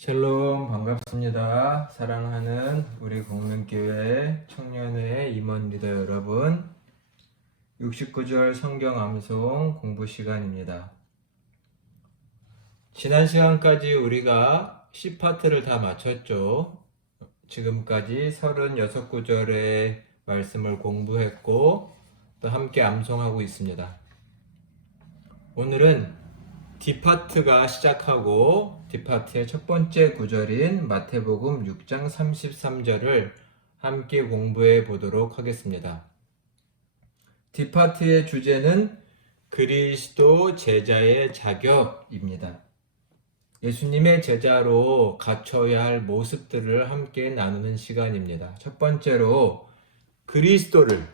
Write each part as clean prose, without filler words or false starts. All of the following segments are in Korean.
샬롬 반갑습니다. 사랑하는 우리 공명교회 청년회 임원 리더 여러분, 69절 성경 암송 공부 시간입니다. 지난 시간까지 우리가 C파트를 다 마쳤죠. 지금까지 36구절의 말씀을 공부했고 또 함께 암송하고 있습니다. 오늘은 D파트가 시작하고 D파트의 첫 번째 구절인 마태복음 6장 33절을 함께 공부해 보도록 하겠습니다. D파트의 주제는 그리스도 제자의 자격입니다. 예수님의 제자로 갖춰야 할 모습들을 함께 나누는 시간입니다. 첫 번째로 그리스도를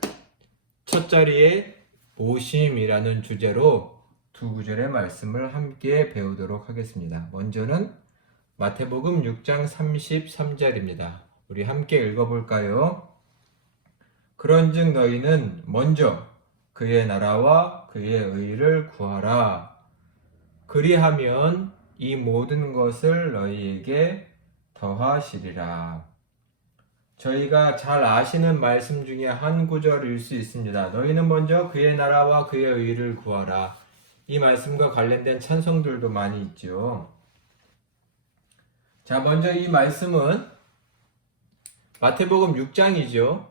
첫 자리에 모심이라는 주제로 두 구절의 말씀을 함께 배우도록 하겠습니다. 먼저는 마태복음 6장 33절입니다. 우리 함께 읽어볼까요? 그런즉 너희는 먼저 그의 나라와 그의 의를 구하라. 그리하면 이 모든 것을 너희에게 더하시리라. 저희가 잘 아시는 말씀 중에 한 구절일 수 있습니다. 너희는 먼저 그의 나라와 그의 의를 구하라. 이 말씀과 관련된 찬송들도 많이 있죠. 자, 먼저 이 말씀은 마태복음 6장이죠.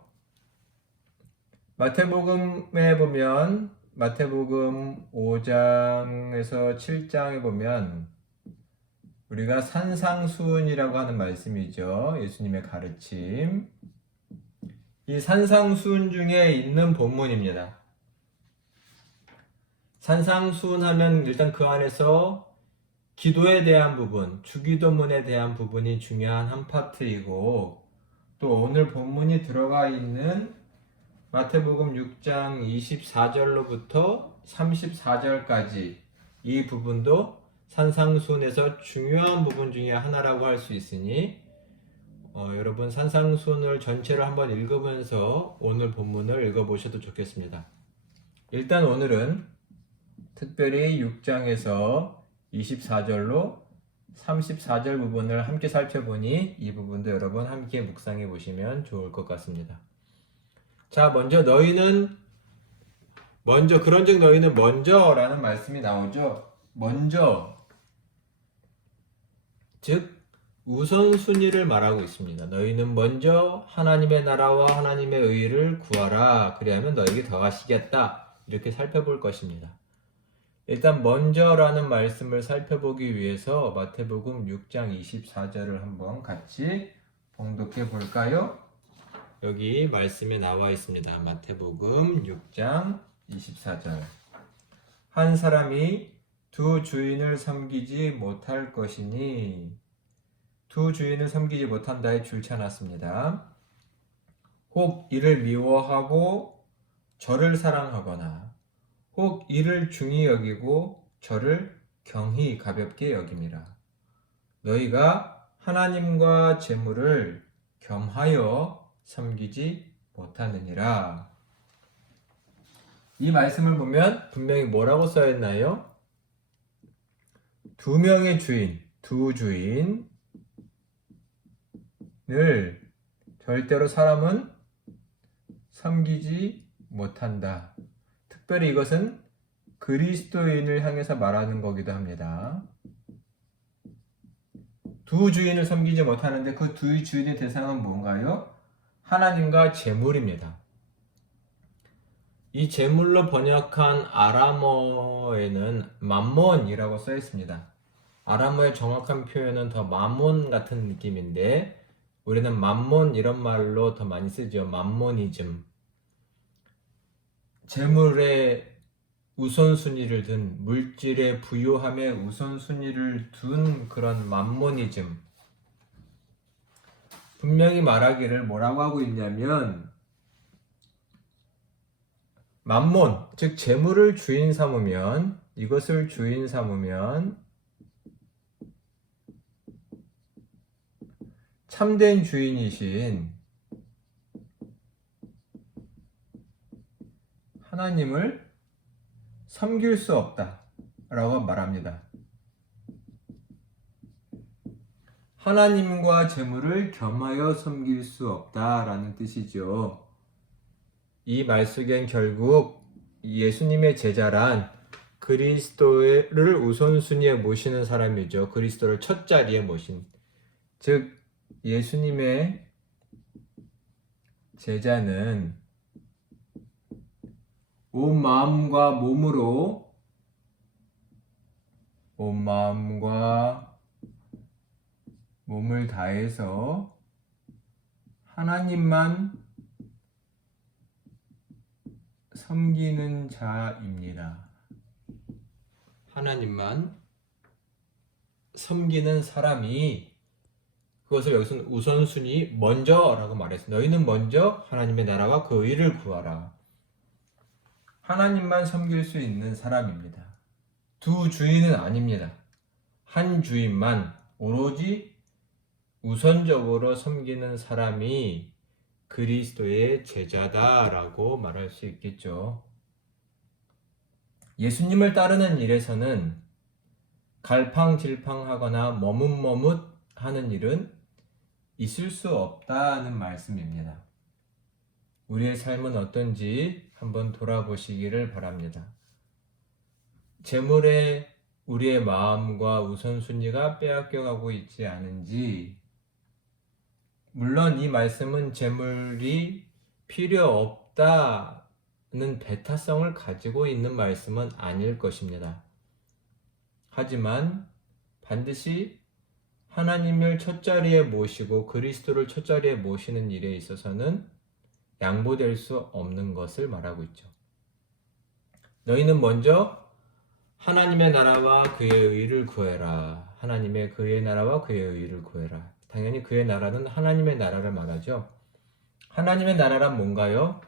마태복음에 보면 마태복음 5장에서 7장에 보면 우리가 산상수훈이라고 하는 말씀이죠. 예수님의 가르침. 이 산상수훈 중에 있는 본문입니다. 산상수훈 하면 일단 그 안에서 기도에 대한 부분, 주기도문에 대한 부분이 중요한 한 파트이고, 또 오늘 본문이 들어가 있는 마태복음 6장 24절로부터 34절까지 이 부분도 산상수훈에서 중요한 부분 중에 하나라고 할 수 있으니 여러분 산상수훈을 전체를 한번 읽으면서 오늘 본문을 읽어보셔도 좋겠습니다. 일단 오늘은 특별히 6장에서 24절로 34절 부분을 함께 살펴보니 이 부분도 여러분 함께 묵상해 보시면 좋을 것 같습니다. 자, 그런즉 너희는 먼저라는 말씀이 나오죠. 먼저, 즉 우선순위를 말하고 있습니다. 너희는 먼저 하나님의 나라와 하나님의 의를 구하라. 그리하면 너에게 더하시겠다. 이렇게 살펴볼 것입니다. 일단 먼저라는 말씀을 살펴보기 위해서 마태복음 6장 24절을 한번 같이 봉독해 볼까요? 여기 말씀에 나와 있습니다. 마태복음 6장 24절. 한 사람이 두 주인을 섬기지 못할 것이니, 두 주인을 섬기지 못한다에 줄쳐놨습니다. 혹 이를 미워하고 저를 사랑하거나 혹 이를 중히 여기고 저를 경히 가볍게 여김이라. 너희가 하나님과 재물을 겸하여 섬기지 못하느니라. 이 말씀을 보면 분명히 뭐라고 써있나요? 두 명의 주인, 두 주인을 절대로 사람은 섬기지 못한다. 특별히 이것은 그리스도인을 향해서 말하는 거기도 합니다. 두 주인을 섬기지 못하는데 그 두 주인의 대상은 뭔가요? 하나님과 재물입니다. 이 재물로 번역한 아람어에는 맘몬이라고 써 있습니다. 아람어의 정확한 표현은 더 마몬 같은 느낌인데 우리는 맘몬 이런 말로 더 많이 쓰죠. 맘모니즘. 재물의 우선순위를 둔, 물질의 부유함의 우선순위를 둔 그런 맘모니즘. 분명히 말하기를 뭐라고 하고 있냐면 맘몬, 즉 재물을 주인 삼으면, 이것을 주인 삼으면 참된 주인이신 하나님을 섬길 수 없다 라고 말합니다. 하나님과 재물을 겸하여 섬길 수 없다라는 뜻이죠. 이 말 속엔 결국 예수님의 제자란 그리스도를 우선순위에 모시는 사람이죠. 그리스도를 첫 자리에 모신. 즉 예수님의 제자는 온 마음과 몸을 다해서 하나님만 섬기는 자입니다. 하나님만 섬기는 사람이, 그것을 여기서는 우선순위 먼저라고 말했습니다. 너희는 먼저 하나님의 나라와 그 의를 구하라. 하나님만 섬길 수 있는 사람입니다. 두 주인은 아닙니다. 한 주인만 오로지 우선적으로 섬기는 사람이 그리스도의 제자다라고 말할 수 있겠죠. 예수님을 따르는 일에서는 갈팡질팡하거나 머뭇머뭇하는 일은 있을 수 없다는 말씀입니다. 우리의 삶은 어떤지 한번 돌아보시기를 바랍니다. 재물에 우리의 마음과 우선순위가 빼앗겨가고 있지 않은지, 물론 이 말씀은 재물이 필요 없다는 배타성을 가지고 있는 말씀은 아닐 것입니다. 하지만 반드시 하나님을 첫자리에 모시고 그리스도를 첫자리에 모시는 일에 있어서는 양보될 수 없는 것을 말하고 있죠. 너희는 먼저 하나님의 나라와 그의 의를 구해라. 하나님의 그의 나라와 그의 의를 구해라. 당연히 그의 나라는 하나님의 나라를 말하죠. 하나님의 나라란 뭔가요?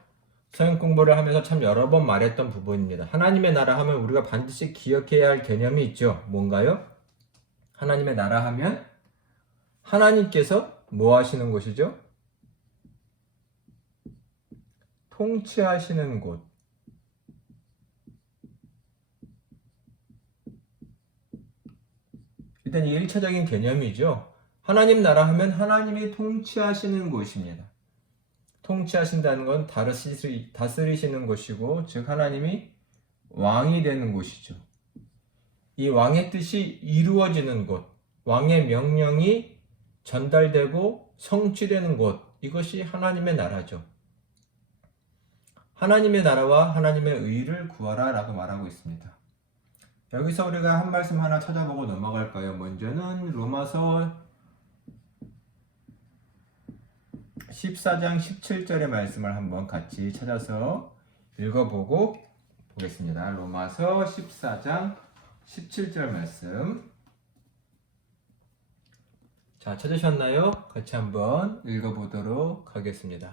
성경 공부를 하면서 참 여러 번 말했던 부분입니다. 하나님의 나라 하면 우리가 반드시 기억해야 할 개념이 있죠. 뭔가요? 하나님의 나라 하면 하나님께서 뭐 하시는 곳이죠? 통치하시는 곳. 일단 이 1차적인 개념이죠. 하나님 나라 하면 하나님이 통치하시는 곳입니다. 통치하신다는 건 다스리시는 곳이고, 즉 하나님이 왕이 되는 곳이죠. 이 왕의 뜻이 이루어지는 곳, 왕의 명령이 전달되고 성취되는 곳, 이것이 하나님의 나라죠. 하나님의 나라와 하나님의 의를 구하라 라고 말하고 있습니다. 여기서 우리가 한 말씀 하나 찾아보고 넘어갈까요? 먼저는 로마서 14장 17절의 말씀을 한번 같이 찾아서 읽어보고 보겠습니다. 로마서 14장 17절 말씀. 자, 찾으셨나요? 같이 한번 읽어보도록 하겠습니다.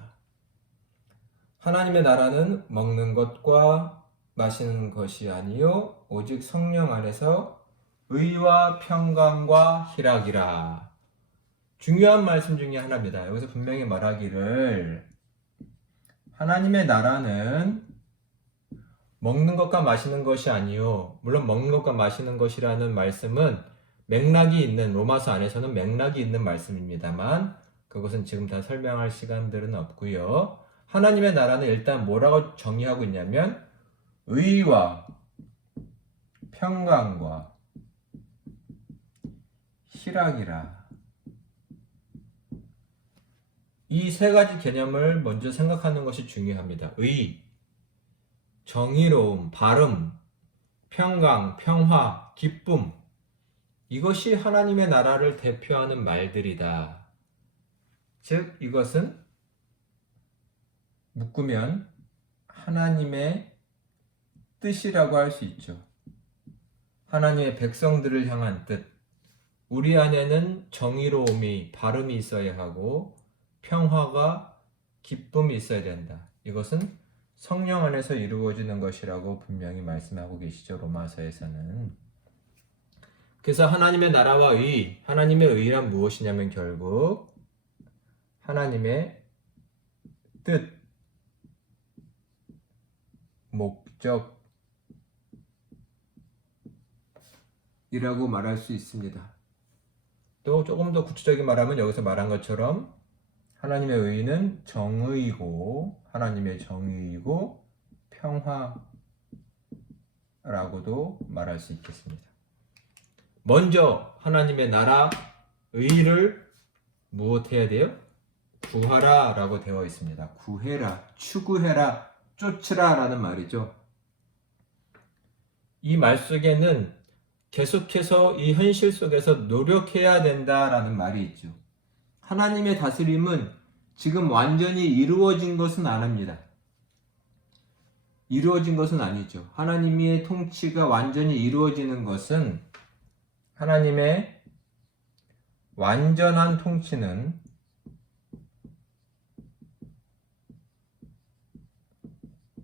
하나님의 나라는 먹는 것과 마시는 것이 아니요 오직 성령 안에서 의와 평강과 희락이라. 중요한 말씀 중에 하나입니다. 여기서 분명히 말하기를 하나님의 나라는 먹는 것과 마시는 것이 아니요, 물론 먹는 것과 마시는 것이라는 말씀은 맥락이 있는, 로마서 안에서는 맥락이 있는 말씀입니다만 그것은 지금 다 설명할 시간들은 없고요. 하나님의 나라는 일단 뭐라고 정의하고 있냐면 의와 평강과 희락이라. 이 세 가지 개념을 먼저 생각하는 것이 중요합니다. 의, 정의로움, 바름, 평강, 평화, 기쁨. 이것이 하나님의 나라를 대표하는 말들이다. 즉 이것은 묶으면 하나님의 뜻이라고 할 수 있죠. 하나님의 백성들을 향한 뜻. 우리 안에는 정의로움이, 바름이 있어야 하고 평화가, 기쁨이 있어야 된다. 이것은 성령 안에서 이루어지는 것이라고 분명히 말씀하고 계시죠. 로마서에서는. 그래서 하나님의 나라와 의, 하나님의 의란 무엇이냐면 결국 하나님의 뜻, 목적 이라고 말할 수 있습니다. 또 조금 더 구체적인 말하면 여기서 말한 것처럼 하나님의 의는 정의이고 하나님의 정의이고 평화라고도 말할 수 있겠습니다. 먼저 하나님의 나라 의를 무엇해야 돼요? 구하라 라고 되어 있습니다. 구해라, 추구해라, 쫓으라 라는 말이죠. 이 말 속에는 계속해서 이 현실 속에서 노력해야 된다라는 말이 있죠. 하나님의 다스림은 지금 완전히 이루어진 것은 아닙니다. 이루어진 것은 아니죠. 하나님의 통치가 완전히 이루어지는 것은 하나님의 완전한 통치는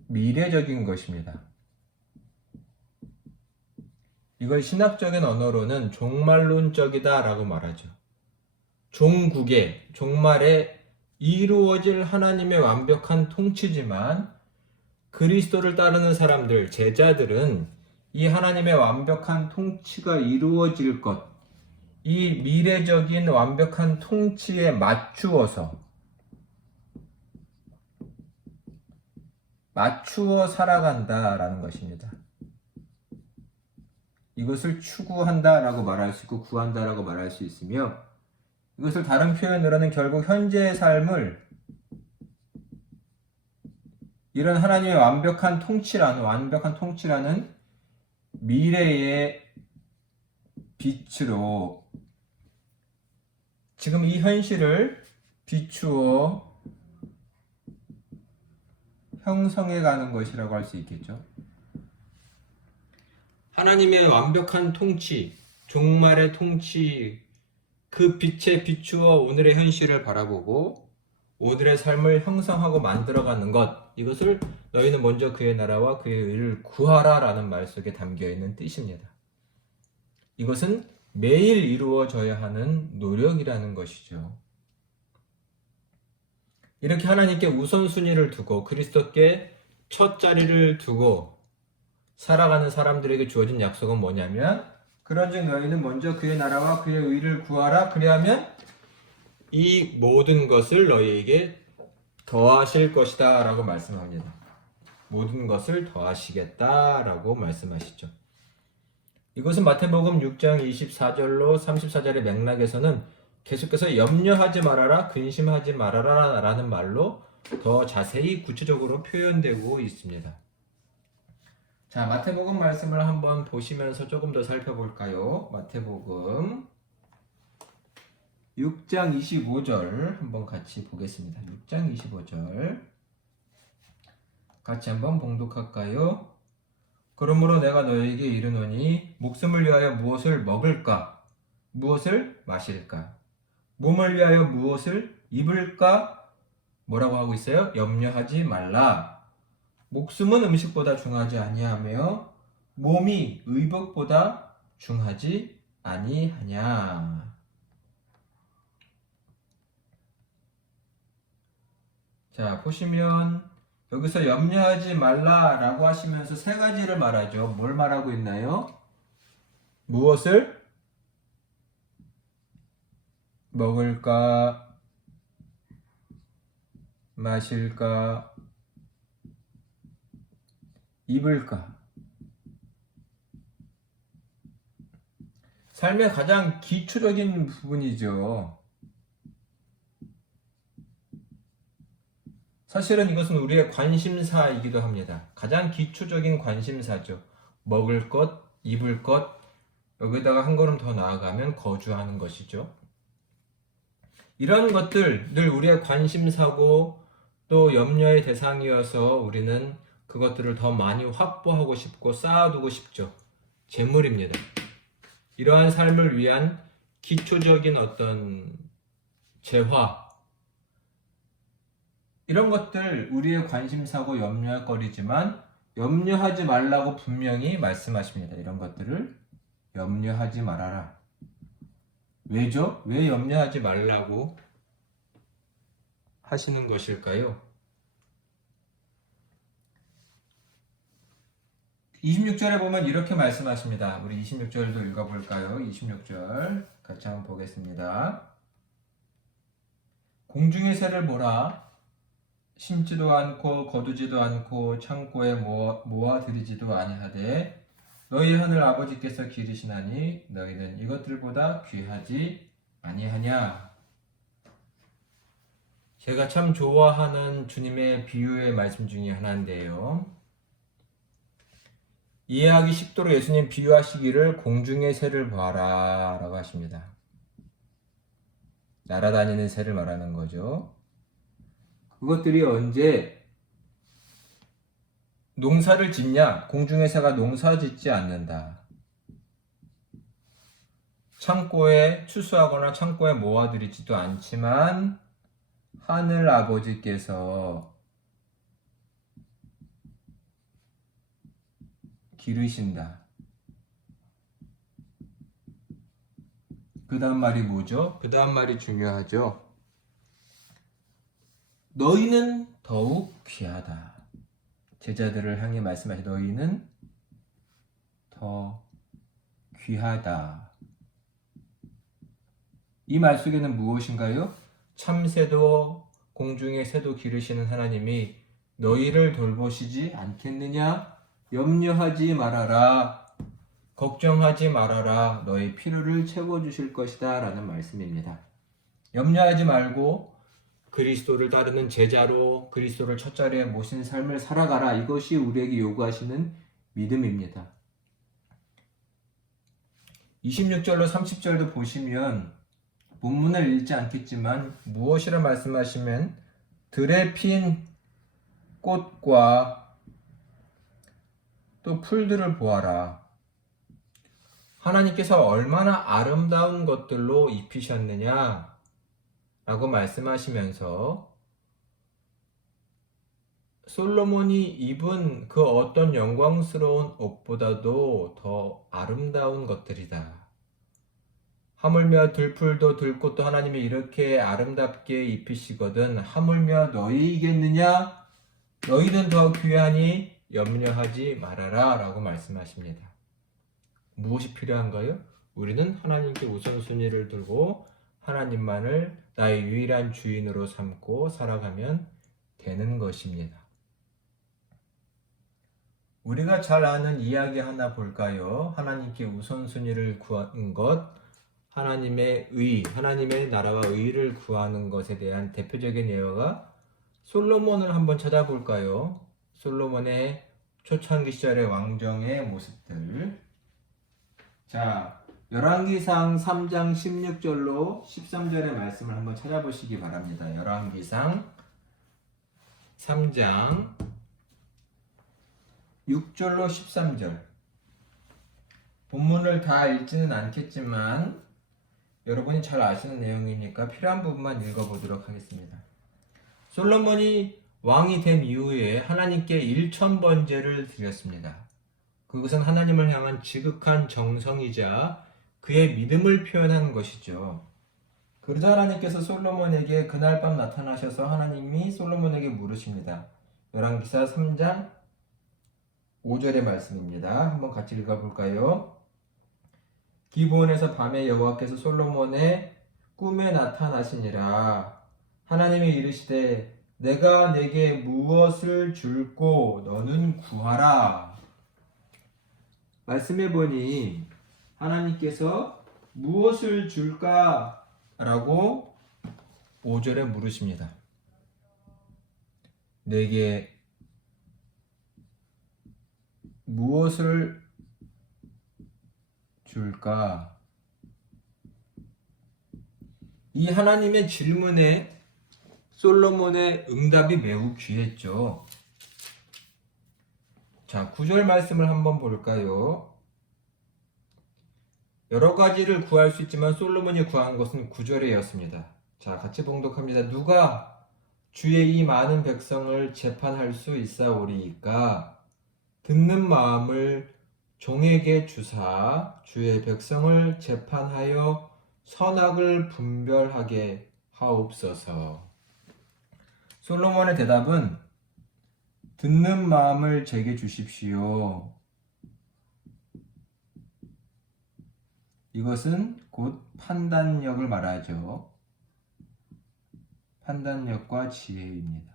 미래적인 것입니다. 이걸 신학적인 언어로는 종말론적이다 라고 말하죠. 종국의, 종말에 이루어질 하나님의 완벽한 통치지만 그리스도를 따르는 사람들, 제자들은 이 하나님의 완벽한 통치가 이루어질 것, 이 미래적인 완벽한 통치에 맞추어 살아간다라는 것입니다. 이것을 추구한다라고 말할 수 있고 구한다라고 말할 수 있으며 이것을 다른 표현으로는 결국 현재의 삶을 이런 하나님의 완벽한 통치라는 미래의 빛으로 지금 이 현실을 비추어 형성해 가는 것이라고 할 수 있겠죠. 하나님의 완벽한 통치, 종말의 통치, 그 빛에 비추어 오늘의 현실을 바라보고 오늘의 삶을 형성하고 만들어가는 것, 이것을 너희는 먼저 그의 나라와 그의 의를 구하라 라는 말 속에 담겨있는 뜻입니다. 이것은 매일 이루어져야 하는 노력이라는 것이죠. 이렇게 하나님께 우선순위를 두고 그리스도께 첫 자리를 두고 살아가는 사람들에게 주어진 약속은 뭐냐면 그런즉 너희는 먼저 그의 나라와 그의 의를 구하라. 그리하면 이 모든 것을 너희에게 더하실 것이다 라고 말씀합니다. 모든 것을 더하시겠다 라고 말씀하시죠. 이것은 마태복음 6장 24절로 34절의 맥락에서는 계속해서 염려하지 말아라, 근심하지 말아라 라는 말로 더 자세히 구체적으로 표현되고 있습니다. 자, 마태복음 말씀을 한번 보시면서 조금 더 살펴볼까요? 마태복음 6장 25절 한번 같이 보겠습니다. 6장 25절 같이 한번 봉독할까요? 그러므로 내가 너에게 이르노니 목숨을 위하여 무엇을 먹을까? 무엇을 마실까? 몸을 위하여 무엇을 입을까? 뭐라고 하고 있어요? 염려하지 말라. 목숨은 음식보다 중하지 아니하며 몸이 의복보다 중하지 아니하냐. 자, 보시면 여기서 염려하지 말라라고 하시면서 세 가지를 말하죠. 뭘 말하고 있나요? 무엇을 먹을까? 마실까? 입을까? 삶의 가장 기초적인 부분이죠. 사실은 이것은 우리의 관심사이기도 합니다. 가장 기초적인 관심사죠. 먹을 것, 입을 것, 여기다가 한 걸음 더 나아가면 거주하는 것이죠. 이런 것들 늘 우리의 관심사고 또 염려의 대상이어서 우리는 그것들을 더 많이 확보하고 싶고 쌓아두고 싶죠. 재물입니다. 이러한 삶을 위한 기초적인 어떤 재화, 이런 것들 우리의 관심사고 염려할 거리지만 염려하지 말라고 분명히 말씀하십니다. 이런 것들을 염려하지 말아라. 왜죠? 왜 염려하지 말라고 하시는 것일까요? 26절에 보면 이렇게 말씀하십니다. 우리 26절도 읽어볼까요? 26절 같이 한번 보겠습니다. 공중의 새를 보라. 심지도 않고 거두지도 않고 창고에 모아들이지도 아니하되 너희 하늘 아버지께서 기르시나니 너희는 이것들보다 귀하지 아니하냐. 제가 참 좋아하는 주님의 비유의 말씀 중에 하나인데요. 이해하기 쉽도록 예수님 비유하시기를 공중의 새를 봐라 라고 하십니다. 날아다니는 새를 말하는 거죠. 그것들이 언제 농사를 짓냐? 공중의 새가 농사 짓지 않는다. 창고에 추수하거나 창고에 모아들이지도 않지만 하늘 아버지께서 기르신다. 그 다음 말이 뭐죠? 그 다음 말이 중요하죠. 너희는 더욱 귀하다. 제자들을 향해 말씀하시 너희는 더 귀하다. 이 말 속에는 무엇인가요? 참새도 공중의 새도 기르시는 하나님이 너희를 돌보시지 않겠느냐? 염려하지 말아라. 걱정하지 말아라. 너희 필요를 채워주실 것이다 라는 말씀입니다. 염려하지 말고 그리스도를 따르는 제자로 그리스도를 첫 자리에 모신 삶을 살아가라. 이것이 우리에게 요구하시는 믿음입니다. 26절로 30절도 보시면 본문을 읽지 않겠지만 무엇이라 말씀하시면 들에 핀 꽃과 또 풀들을 보아라. 하나님께서 얼마나 아름다운 것들로 입히셨느냐 라고 말씀하시면서 솔로몬이 입은 그 어떤 영광스러운 옷보다도 더 아름다운 것들이다. 하물며 들풀도 들꽃도 하나님이 이렇게 아름답게 입히시거든 하물며 너희이겠느냐? 너희는 더 귀하니 염려하지 말아라 라고 말씀하십니다. 무엇이 필요한가요? 우리는 하나님께 우선순위를 두고 하나님만을 나의 유일한 주인으로 삼고 살아가면 되는 것입니다. 우리가 잘 아는 이야기 하나 볼까요? 하나님께 우선순위를 구하는 것, 하나님의 의, 하나님의 나라와 의를 구하는 것에 대한 대표적인 예화가 솔로몬을 한번 찾아볼까요? 솔로몬의 초창기 시절의 왕정의 모습들. 자, 열왕기상 3장 16절로 13절의 말씀을 한번 찾아보시기 바랍니다. 열왕기상 3장 6절로 13절. 본문을 다 읽지는 않겠지만 여러분이 잘 아시는 내용이니까 필요한 부분만 읽어보도록 하겠습니다. 솔로몬이 왕이 된 이후에 하나님께 1000번제를 드렸습니다. 그것은 하나님을 향한 지극한 정성이자 그의 믿음을 표현하는 것이죠. 그러자 하나님께서 솔로몬에게 그날 밤 나타나셔서 하나님이 솔로몬에게 물으십니다. 열왕기사 3장 5절의 말씀입니다. 한번 같이 읽어볼까요? 기브온에서 밤에 여호와께서 솔로몬의 꿈에 나타나시니라. 하나님이 이르시되 내가 내게 무엇을 줄꼬 너는 구하라. 말씀해 보니 하나님께서 무엇을 줄까? 라고 5절에 물으십니다. 내게 무엇을 줄까? 이 하나님의 질문에 솔로몬의 응답이 매우 귀했죠. 자, 9절 말씀을 한번 볼까요? 여러 가지를 구할 수 있지만 솔로몬이 구한 것은 9절이었습니다. 자, 같이 봉독합니다. 누가 주의 이 많은 백성을 재판할 수 있사오리이까? 듣는 마음을 종에게 주사 주의 백성을 재판하여 선악을 분별하게 하옵소서. 솔로몬의 대답은 듣는 마음을 제게 주십시오. 이것은 곧 판단력을 말하죠. 판단력과 지혜입니다.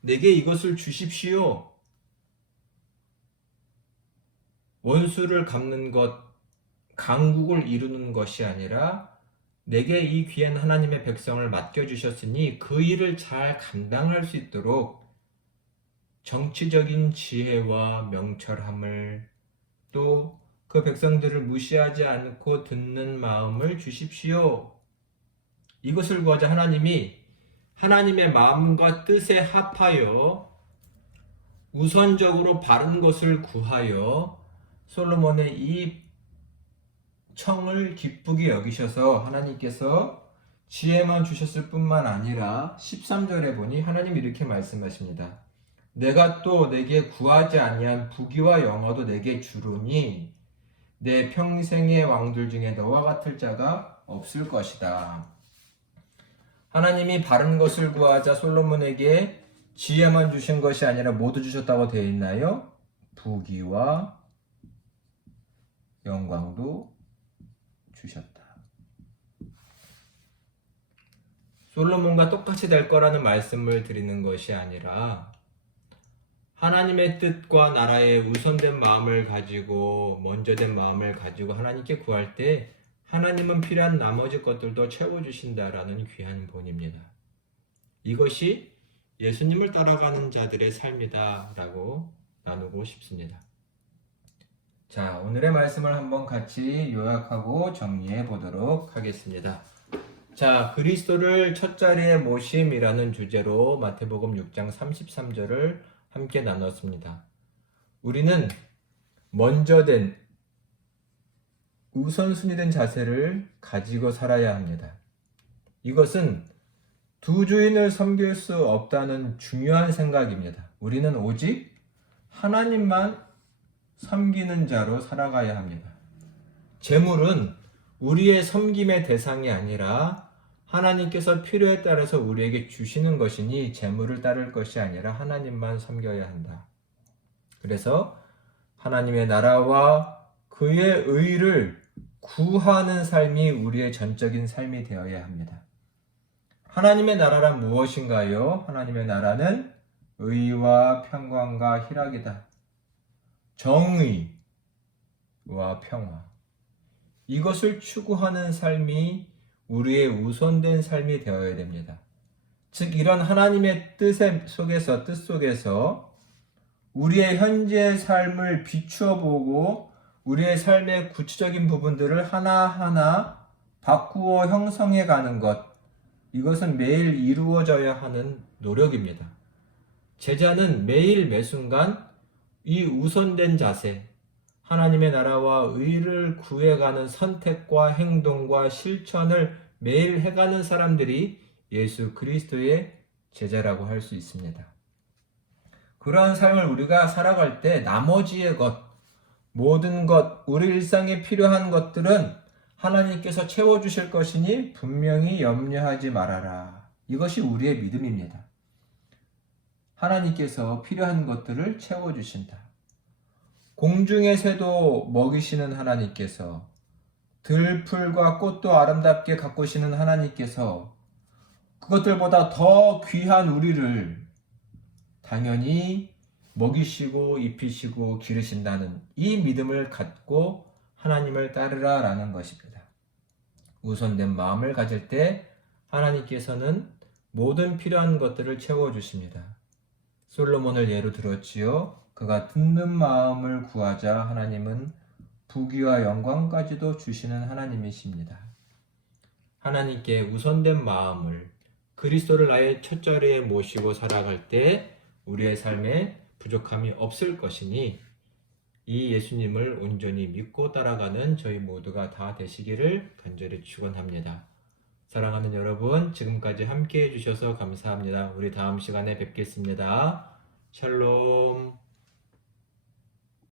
내게 이것을 주십시오. 원수를 갚는 것, 강국을 이루는 것이 아니라 내게 이 귀한 하나님의 백성을 맡겨주셨으니 그 일을 잘 감당할 수 있도록 정치적인 지혜와 명철함을 또 그 백성들을 무시하지 않고 듣는 마음을 주십시오. 이것을 구하자 하나님이 하나님의 마음과 뜻에 합하여 우선적으로 바른 것을 구하여 솔로몬의 이 청을 기쁘게 여기셔서 하나님께서 지혜만 주셨을 뿐만 아니라 13절에 보니 하나님이 이렇게 말씀하십니다. 내가 또 내게 구하지 아니한 부귀와 영화도 내게 주르니 내 평생의 왕들 중에 너와 같을 자가 없을 것이다. 하나님이 바른 것을 구하자 솔로몬에게 지혜만 주신 것이 아니라 모두 주셨다고 되어 있나요? 부귀와 영광도 주셨다. 솔로몬과 똑같이 될 거라는 말씀을 드리는 것이 아니라 하나님의 뜻과 나라의 우선된 마음을 가지고 먼저 된 마음을 가지고 하나님께 구할 때 하나님은 필요한 나머지 것들도 채워주신다라는 귀한 본입니다. 이것이 예수님을 따라가는 자들의 삶이다라고 나누고 싶습니다. 자, 오늘의 말씀을 한번 같이 요약하고 정리해 보도록 하겠습니다. 자, 그리스도를 첫 자리에 모심이라는 주제로 마태복음 6장 33절을 함께 나눴습니다. 우리는 먼저 된 우선순위된 자세를 가지고 살아야 합니다. 이것은 두 주인을 섬길 수 없다는 중요한 생각입니다. 우리는 오직 하나님만 섬기는 자로 살아가야 합니다. 재물은 우리의 섬김의 대상이 아니라 하나님께서 필요에 따라서 우리에게 주시는 것이니 재물을 따를 것이 아니라 하나님만 섬겨야 한다. 그래서 하나님의 나라와 그의 의를 구하는 삶이 우리의 전적인 삶이 되어야 합니다. 하나님의 나라란 무엇인가요? 하나님의 나라는 의와 평강과 희락이다. 정의와 평화. 이것을 추구하는 삶이 우리의 우선된 삶이 되어야 됩니다. 즉 이런 하나님의 뜻 속에서 우리의 현재의 삶을 비추어 보고 우리의 삶의 구체적인 부분들을 하나하나 바꾸어 형성해 가는 것, 이것은 매일 이루어져야 하는 노력입니다. 제자는 매일 매순간 이 우선된 자세, 하나님의 나라와 의를 구해가는 선택과 행동과 실천을 매일 해가는 사람들이 예수 그리스도의 제자라고 할 수 있습니다. 그러한 삶을 우리가 살아갈 때 나머지의 것, 모든 것, 우리 일상에 필요한 것들은 하나님께서 채워주실 것이니 분명히 염려하지 말아라. 이것이 우리의 믿음입니다. 하나님께서 필요한 것들을 채워주신다. 공중의 새도 먹이시는 하나님께서, 들풀과 꽃도 아름답게 가꾸시는 하나님께서 그것들보다 더 귀한 우리를 당연히 먹이시고 입히시고 기르신다는 이 믿음을 갖고 하나님을 따르라 라는 것입니다. 우선된 마음을 가질 때 하나님께서는 모든 필요한 것들을 채워주십니다. 솔로몬을 예로 들었지요. 그가 듣는 마음을 구하자 하나님은 부귀와 영광까지도 주시는 하나님이십니다. 하나님께 우선된 마음을 그리스도를 나의 첫 자리에 모시고 살아갈 때 우리의 삶에 부족함이 없을 것이니 이 예수님을 온전히 믿고 따라가는 저희 모두가 다 되시기를 간절히 축원합니다. 사랑하는 여러분, 지금까지 함께 해주셔서 감사합니다. 우리 다음 시간에 뵙겠습니다. 샬롬.